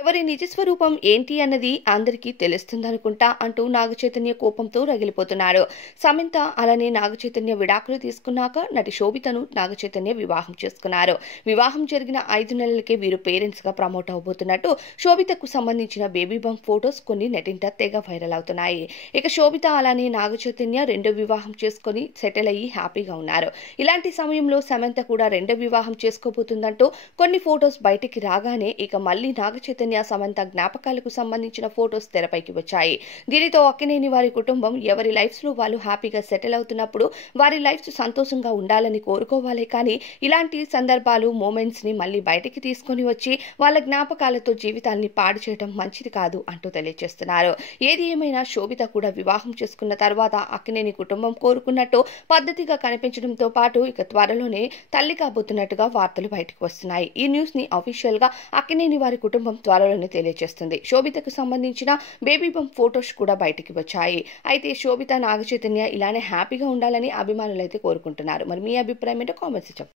ఎవరి నిజ స్వరూపం ఏంటి అన్నది అందరికీ తెలుస్తుందనుకుంటా అంటూ నాగచైతన్య కోపంతో రగిలిపోతున్నారు. సమంత అలానే నాగచైతన్య విడాకులు తీసుకున్నాక నటి శోభితను నాగచైతన్య వివాహం చేసుకున్నారు. వివాహం జరిగిన 5 నెలలకే వీరు పేరెంట్స్ గా ప్రమోట్ అవబోతున్నట్టు శోభితకు సంబంధించిన బేబీ బంప్ ఫోటోస్ కొన్ని నెటింట తెగ వైరల్ అవుతున్నాయి. ఇక శోభిత అలానే నాగచైతన్య రెండో వివాహం చేసుకుని సెటిల్ అయ్యి హ్యాపీగా ఉన్నారు. ఇలాంటి సమయంలో సమంత కూడా రెండో వివాహం చేసుకోబోతుందంటూ కొన్ని ఫోటోస్ బయటికి రాగానే ఇక మళ్ళీ నాగచైతన్య సమంత జ్ఞాపకాలకు సంబంధించిన ఫోటోస్ తెరపైకి వచ్చాయి. దీనితో అక్కినేని వారి కుటుంబం ఎవరి లైఫ్స్ లో వాళ్ళు హ్యాపీగా సెటిల్ అవుతున్నప్పుడు వారి లైఫ్స్ సంతోషంగా ఉండాలని కోరుకోవాలి. కానీ ఇలాంటి సందర్భాలు మూమెంట్స్ ని మళ్ళీ బయటికి తీసుకొని వచ్చి వాళ్ళ జ్ఞాపకాలతో జీవితాన్ని పాడు చేయడం మంచిది కాదు అంటూ తెలియజేస్తున్నారు. ఏది ఏమైనా శోభిత కూడా వివాహం చేసుకున్న తర్వాత అక్కినేని కుటుంబం కోరుకున్నట్టు పద్ధతిగా కనిపించడంతో పాటు ఇక త్వరలోనే తల్లి కాబోతున్నట్టుగా వార్తలు బయటకు వస్తున్నాయి. ఈ న్యూస్ ని అఫీషియల్ గా అక్కినేని వారి కుటుంబం త్వరలోనే తెలియజేస్తుంది. శోభితకు సంబంధించిన బేబీ బంప్ ఫోటోస్ కూడా బయటికి వచ్చాయి. అయితే శోభిత నాగచైతన్య ఇలానే హ్యాపీగా ఉండాలని అభిమానులు అయితే కోరుకుంటున్నారు. మరి మీ అభిప్రాయం ఏంటో కామెంట్స్ చెప్పండి.